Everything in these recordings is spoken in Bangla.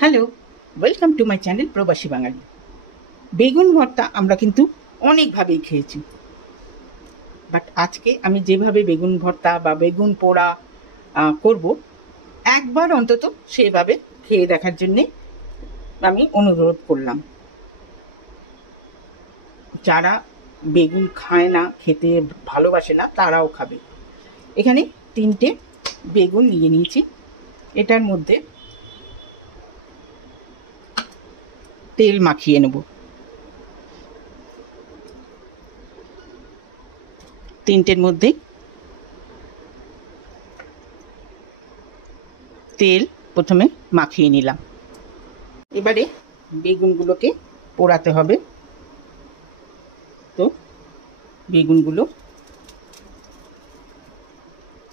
Hello, welcome to my channel প্রবাসী বাঙালি। বেগুন ভর্তা আমরা কিন্তু অনেকভাবেই খেয়েছি, বাট আজকে আমি যেভাবে বেগুন ভর্তা বা বেগুন পোড়া করব, একবার অন্তত সেভাবে খেয়ে দেখার জন্যে আমি অনুরোধ করলাম। যারা বেগুন খায় না, খেতে ভালোবাসে না, তারাও খাবে। এখানে 3টে বেগুন নিয়ে নিয়েছি। এটার মধ্যে তেল মাখিয়ে নেব। 3টের মধ্যে তেল প্রথমে মাখিয়ে নিলাম। এবারে বেগুনগুলোকে পোড়াতে হবে। তো বেগুনগুলো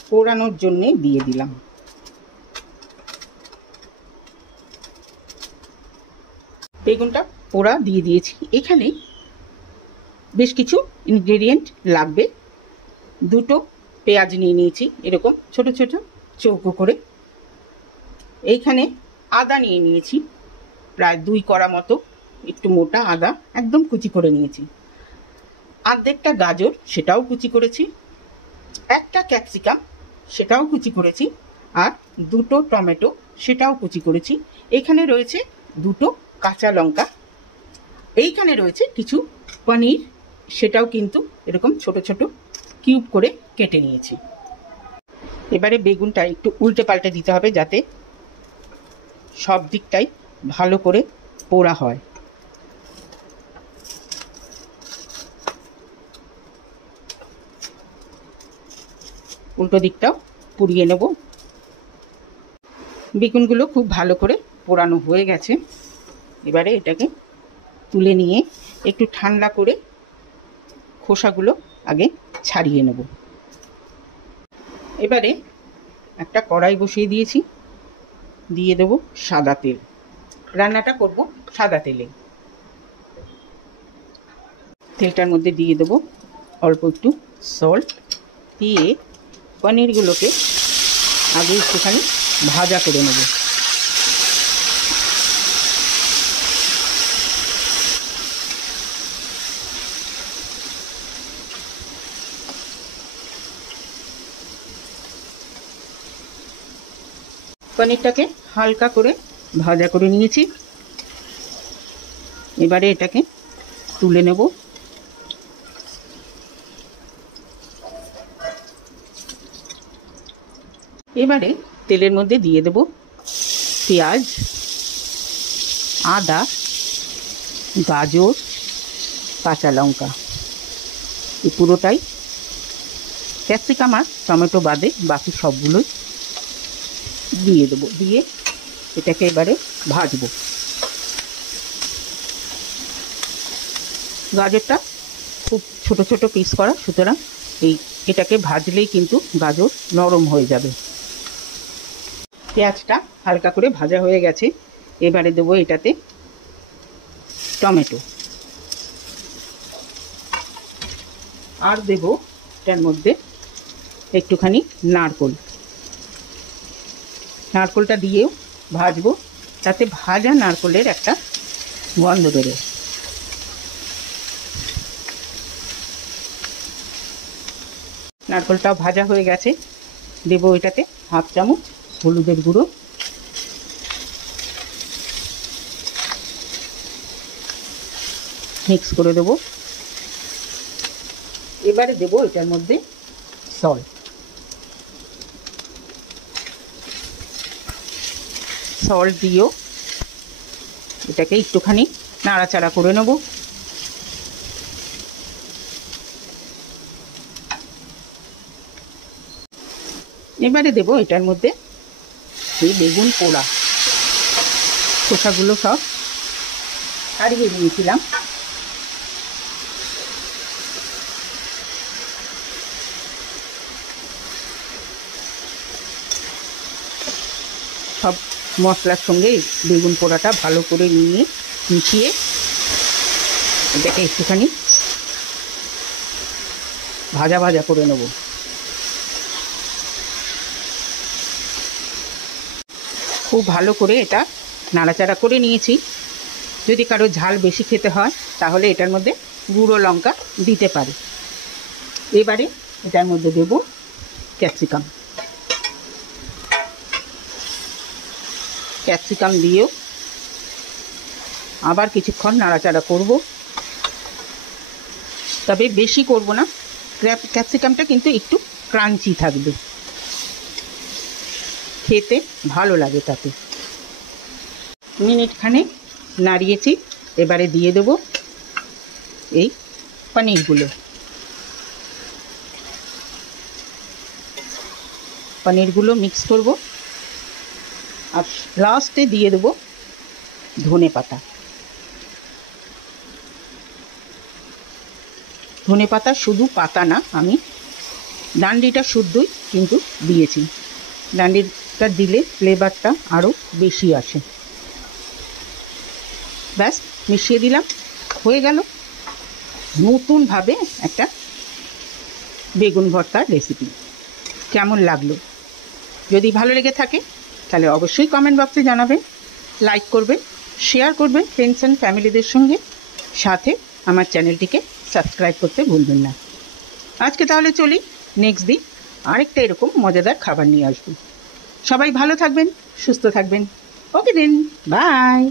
পোড়ানোর জন্যে দিয়ে দিলাম। বেগুনটা পোড়া দিয়ে দিয়েছি। এখানে বেশ কিছু ইনগ্রেডিয়েন্ট লাগবে। 2টো পেঁয়াজ নিয়ে নিয়েছি, এরকম ছোট ছোট চৌকো করে। এইখানে আদা নিয়ে নিয়েছি, প্রায় 2 কড়া মতো, একটু মোটা আদা, একদম কুচি করে নিয়েছি। অর্ধেকটা গাজর, সেটাও কুচি করেছি। একটা ক্যাপসিকাম, সেটাও কুচি করেছি। আর 2টো টমেটো, সেটাও কুচি করেছি। এখানে রয়েছে 2টো কাঁচা লঙ্কা। এইখানে রয়েছে কিছু পনির, সেটাও কিন্তু এরকম ছোট ছোট কিউব করে কেটে নিয়েছি। এবারে বেগুনটা একটু উল্টে পাল্টে দিতে হবে, যাতে সব দিকটাই ভালো করে পোড়া হয়। উল্টো দিকটাও পুড়িয়ে নেব। বেগুনগুলো খুব ভালো করে পোড়ানো হয়ে গেছে। এবারে এটাকে তুলে নিয়ে একটু ঠান্ডা করে খোসাগুলো আগে ছাড়িয়ে নেব। এবারে একটা কড়াই বসিয়ে দিয়েছি, দিয়ে দেব সাদা তেল। রান্নাটা করব সাদা তেলে। তেলটার মধ্যে দিয়ে দেব অল্প একটু সল্ট, দিয়ে পনিরগুলোকে আগে একটুখানি ভাজা করে নেব। পনিরটাকে হালকা করে ভাজা করে নিয়েছি। এবারে এটাকে তুলে নেব। এবারে তেলের মধ্যে দিয়ে দেব পেঁয়াজ, আদা, গাজর, কাঁচা লঙ্কা। এই পুরোটাই, ক্যাপসিকাম আর টমেটো বাদে বাকি সবগুলোই দিয়ে দেবো। দিয়ে এটাকে এবারে ভাজবো। গাজরটা খুব ছোট ছোট পিস করা, সুতরাং এটাকে ভাজলেই কিন্তু গাজর নরম হয়ে যাবে। পেঁয়াজটা হালকা করে ভাজা হয়ে গেছে। এবারে দেবো এটাতে টমেটো, আর দেবো এটার মধ্যে একটুখানি নারকেলটা দিয়েও ভাজবো, তাতে ভাজা নারকেলের একটা গন্ধ বেরোয়। নারকেলটাও ভাজা হয়ে গেছে। দেবো এটাতে 1/2 চামচ হলুদের গুঁড়ো, মিক্স করে দেবো। এবারে দেবো এটার মধ্যে সল্ট দিয়েও এটাকে একটুখানি নাড়াচাড়া করে নেব। এবারে দেবো এটার মধ্যে এই বেগুন পোড়া, খোসাগুলো সব ছাড়িয়ে নিয়েছিলাম। সব মশলার সঙ্গে বেগুন পোড়াটা ভালো করে মিশিয়ে এটাকে একটুখানি ভাজা ভাজা করে নেব। খুব ভালো করে এটা নাড়াচাড়া করে নিয়েছি। যদি কারো ঝাল বেশি খেতে হয় তাহলে এটার মধ্যে গুঁড়ো লঙ্কা দিতে পারে। এবারে এটার মধ্যে দেব ক্যাপসিকাম। ক্যাপসিকাম দিয়েও আবার কিছুক্ষণ নাড়াচাড়া করব, তবে বেশি করব না। ক্যাপসিকামটা কিন্তু একটু ক্রাঞ্চি থাকবে, খেতে ভালো লাগে তাতে। মিনিটখানেক নাড়িয়েছি, এবারে দিয়ে দেব এই পনিরগুলো। পনিরগুলো মিক্স করব, আর লাস্টে দিয়ে দেব ধনে পাতা। ধনে পাতা শুধু পাতা না, আমি ডান্ডিটা শুদ্ধই কিন্তু দিয়েছি। ডান্ডিটা দিলে ফ্লেভারটা আরও বেশি আসে। ব্যাস, মিশিয়ে দিলাম, হয়ে গেল নতুনভাবে একটা বেগুন ভর্তার রেসিপি। কেমন লাগলো? যদি ভালো লেগে থাকে তাহলে অবশ্যই কমেন্ট বক্সে জানাবেন, লাইক করবেন, শেয়ার করবেন ফ্রেন্ডস অ্যান্ড ফ্যামিলিদের সঙ্গে, সাথে আমার চ্যানেলটিকে সাবস্ক্রাইব করতে ভুলবেন না। আজকে তাহলে চলি, নেক্সট দিন আরেকটা এরকম মজাদার খাবার নিয়ে আসবো। সবাই ভালো থাকবেন, সুস্থ থাকবেন। ওকে দেন, বাই।